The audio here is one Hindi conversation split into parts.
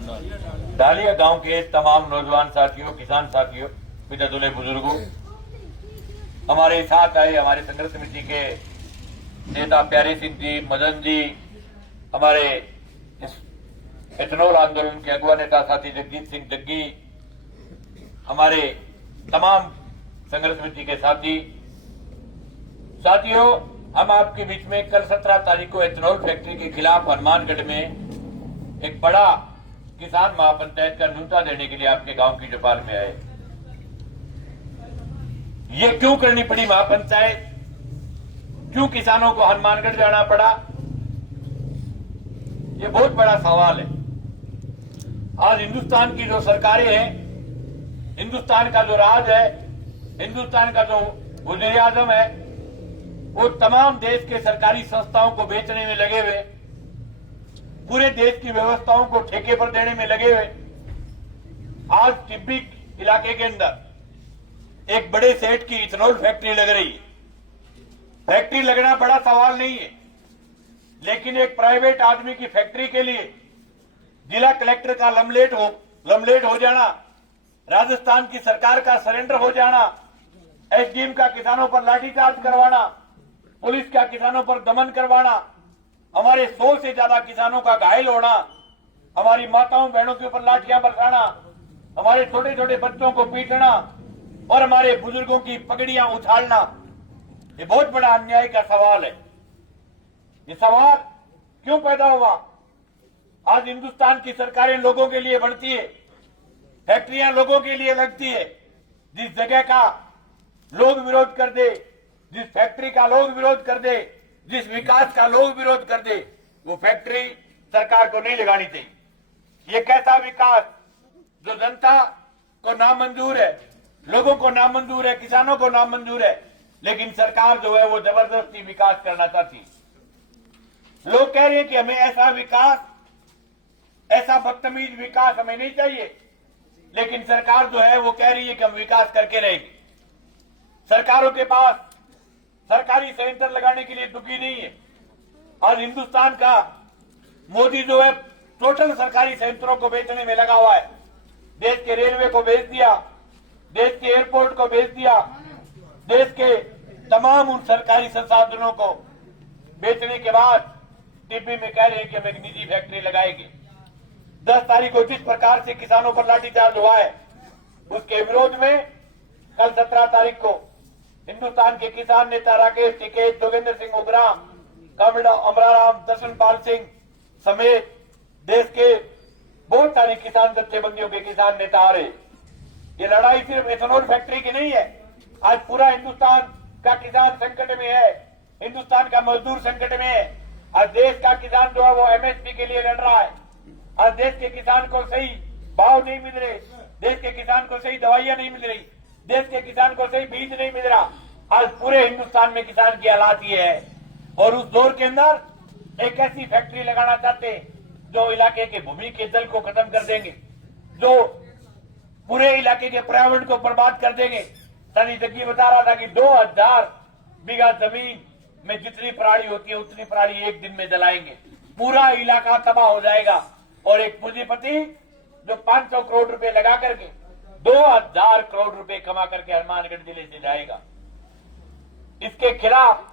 डालिया गांव के तमाम नौजवान साथियों, किसान साथियों, पिता दुल्हे बुजुर्गों, हमारे साथ आए हमारे संघर्ष समिति के नेता प्यारे सिंह जी, मदन जी, हमारे इस एथनॉल आंदोलन के अगुवा नेता साथी जगजीत सिंह जग्गी, हमारे तमाम संघर्ष समिति के साथियों, हम आपके बीच में कल 17 तारीख को एथनॉल फैक्ट्री के खिलाफ हनुमानगढ़ में एक बड़ा किसान महापंचायत का न्योता देने के लिए आपके गांव की चौपाल में आए। ये क्यों करनी पड़ी महापंचायत? क्यों किसानों को हनुमानगढ़ जाना पड़ा? ये बहुत बड़ा सवाल है। आज हिंदुस्तान की जो सरकारें हैं, हिंदुस्तान का जो राज है, हिंदुस्तान का जो वज़ीर आज़म है, वो तमाम देश के सरकारी संस्थाओं को बेचने में लगे हुए, पूरे देश की व्यवस्थाओं को ठेके पर देने में लगे हुए। आज टिब्बी इलाके के अंदर एक बड़े सेठ की इथनॉल फैक्ट्री लग रही है। फैक्ट्री लगना बड़ा सवाल नहीं है, लेकिन एक प्राइवेट आदमी की फैक्ट्री के लिए जिला कलेक्टर का लमलेट हो जाना, राजस्थान की सरकार का सरेंडर हो जाना, एसडीएम का किसानों पर लाठीचार्ज करवाना, पुलिस का किसानों पर दमन करवाना, हमारे 100 से ज्यादा किसानों का घायल होना, हमारी माताओं बहनों के ऊपर लाठियां बरसाना, हमारे छोटे छोटे बच्चों को पीटना और हमारे बुजुर्गों की पगड़ियां उछालना, ये बहुत बड़ा अन्याय का सवाल है। ये सवाल क्यों पैदा हुआ? आज हिंदुस्तान की सरकारें लोगों के लिए बढ़ती है, फैक्ट्रियां लोगों के लिए लगती है। जिस जगह का लोग विरोध कर दे, जिस फैक्ट्री का लोग विरोध कर दे, जिस विकास का लोग विरोध कर दे, वो फैक्ट्री सरकार को नहीं लगानी चाहिए। ये कैसा विकास जो जनता को नामंजूर है, लोगों को नामंजूर है, किसानों को नामंजूर है, लेकिन सरकार जो है वो जबरदस्ती विकास करना चाहती है। लोग कह रहे हैं कि हमें ऐसा विकास, ऐसा बदतमीज विकास हमें नहीं चाहिए, लेकिन सरकार जो है वो कह रही है कि हम विकास करके रहेंगे। सरकारों के पास सरकारी संयंत्र लगाने के लिए दुखी नहीं है। और हिंदुस्तान का मोदी जो है टोटल सरकारी संयंत्रों को बेचने में लगा हुआ है। देश के रेलवे को बेच दिया, देश के एयरपोर्ट को बेच दिया, देश के तमाम उन सरकारी संसाधनों को बेचने के बाद टिब्बी में कह रहे हैं कि हम एक निजी फैक्ट्री लगाएंगे। 10 तारीख को जिस प्रकार से किसानों पर लाठीचार्ज हुआ है, उसके विरोध में कल 17 तारीख को हिंदुस्तान के किसान नेता राकेश टिकैत, जोगेंद्र सिंह उग्राम, कमल अमराराम, दर्शनपाल सिंह समेत देश के बहुत सारी किसान जत्थेबंदियों के किसान नेता आ रहे। ये लड़ाई सिर्फ एथनॉल फैक्ट्री की नहीं है। आज पूरा हिंदुस्तान का किसान संकट में है, हिंदुस्तान का मजदूर संकट में है। आज देश का किसान जो है वो एमएसपी के लिए लड़ रहा है। आज देश के किसान को सही भाव नहीं मिल रहे, देश के किसान को सही दवाइयां नहीं मिल रही, देश के किसान को सही बीज नहीं मिल रहा। आज पूरे हिंदुस्तान में किसान की हालात ये है। और उस दौर के अंदर एक ऐसी फैक्ट्री लगाना चाहते हैं जो इलाके के भूमि के जल को खत्म कर देंगे, जो पूरे इलाके के पर्यावरण को बर्बाद कर देंगे। सनी जग्गी बता रहा था कि 2000 बीघा जमीन में जितनी पराली होती है उतनी पराली एक दिन में जलाएंगे, पूरा इलाका तबाह हो जाएगा। और एक पूंजीपति जो 500 करोड़ रुपए लगा करके 2000 करोड़ रुपए कमा करके हनुमानगढ़ जिले से जाएगा। इसके खिलाफ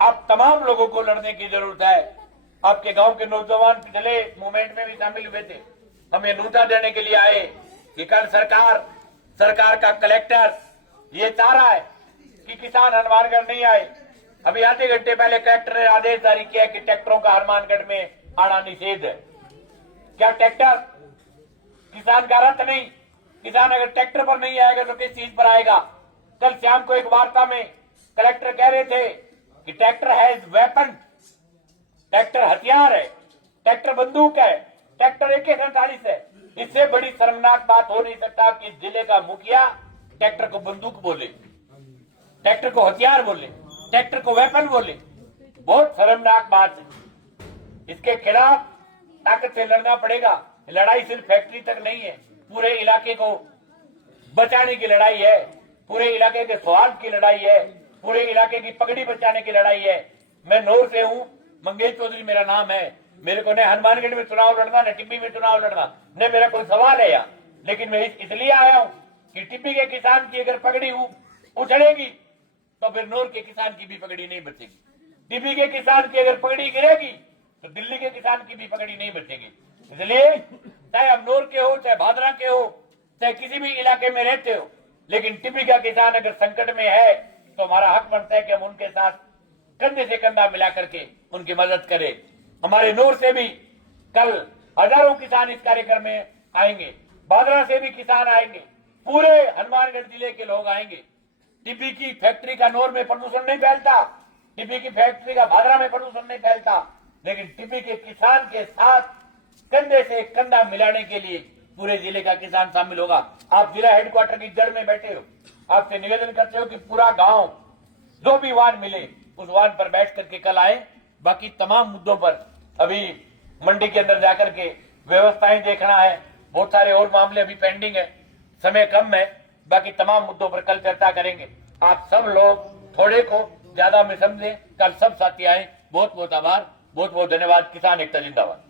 आप तमाम लोगों को लड़ने की जरूरत है। आपके गांव के नौजवान पिछले मूवमेंट में भी शामिल हुए थे। हम ये न्योता देने के लिए आए कि कल सरकार का कलेक्टर ये चाह रहा है कि किसान हनुमानगढ़ नहीं आए। अभी आधे घंटे पहले कलेक्टर ने आदेश जारी किया कि ट्रैक्टरों का हनुमानगढ़ में आना निषेध है। क्या ट्रैक्टर किसान का रथ नहीं? किसान अगर ट्रैक्टर पर नहीं आएगा तो किस चीज पर आएगा? कल शाम को एक वार्ता में कलेक्टर कह रहे थे कि ट्रैक्टर हैज वेपन, ट्रैक्टर हथियार है, ट्रैक्टर बंदूक है, ट्रैक्टर AK-47 है। इससे बड़ी शर्मनाक बात हो नहीं सकता कि जिले का मुखिया ट्रैक्टर को बंदूक बोले, ट्रैक्टर को हथियार बोले, ट्रैक्टर को वेपन बोले। बहुत शर्मनाक बात है। इसके खिलाफ ताकत से लड़ना पड़ेगा। लड़ाई सिर्फ फैक्ट्री तक नहीं है, पूरे इलाके को बचाने की लड़ाई है, पूरे इलाके के स्वास्थ्य की लड़ाई है, पूरे इलाके की पगड़ी बचाने की लड़ाई है। मैं नौर से हूं, मंगेश चौधरी मेरा नाम है। मेरे को न हनुमानगढ़ में चुनाव लड़ना, न टिब्बी में चुनाव लड़ना, न मेरा कोई सवाल है यहाँ। लेकिन मैं इसलिए आया हूँ कि टिब्बी के किसान की अगर पगड़ी उछलेगी तो फिर नूर के किसान की भी पगड़ी नहीं बचेगी। टिब्बी के किसान की अगर पगड़ी गिरेगी तो दिल्ली के किसान की भी पगड़ी नहीं बचेगी। इसलिए चाहे हम नूर के हो, चाहे भादरा के हो, चाहे किसी भी इलाके में रहते हो, लेकिन टिब्बी का किसान अगर संकट में है तो हमारा हक बनता है कि हम उनके साथ कंधे से कंधा मिला करके उनकी मदद करें। हमारे नूर से भी कल हजारों किसान इस कार्यक्रम में आएंगे, भादरा से भी किसान आएंगे, पूरे हनुमानगढ़ जिले के लोग आएंगे। टिब्बी की फैक्ट्री का नूर में प्रदूषण नहीं फैलता, टिब्बी की फैक्ट्री का भादरा में प्रदूषण नहीं फैलता, लेकिन टिब्बी के किसान के साथ कंधे से कंधा मिलाने के लिए पूरे जिले का किसान शामिल होगा। आप जिला हेडक्वार्टर की जड़ में बैठे हो, आपसे निवेदन करते हो कि पूरा गांव जो भी वाहन मिले उस वाहन पर बैठ करके कल आए। बाकी तमाम मुद्दों पर अभी मंडी के अंदर जाकर के व्यवस्थाएं देखना है, बहुत सारे और मामले अभी पेंडिंग है, समय कम है। बाकी तमाम मुद्दों पर कल चर्चा करेंगे। आप सब लोग थोड़े को ज्यादा में समझें, कल सब साथी आए। बहुत बहुत आभार, बहुत बहुत धन्यवाद। किसान एकता जिंदाबाद।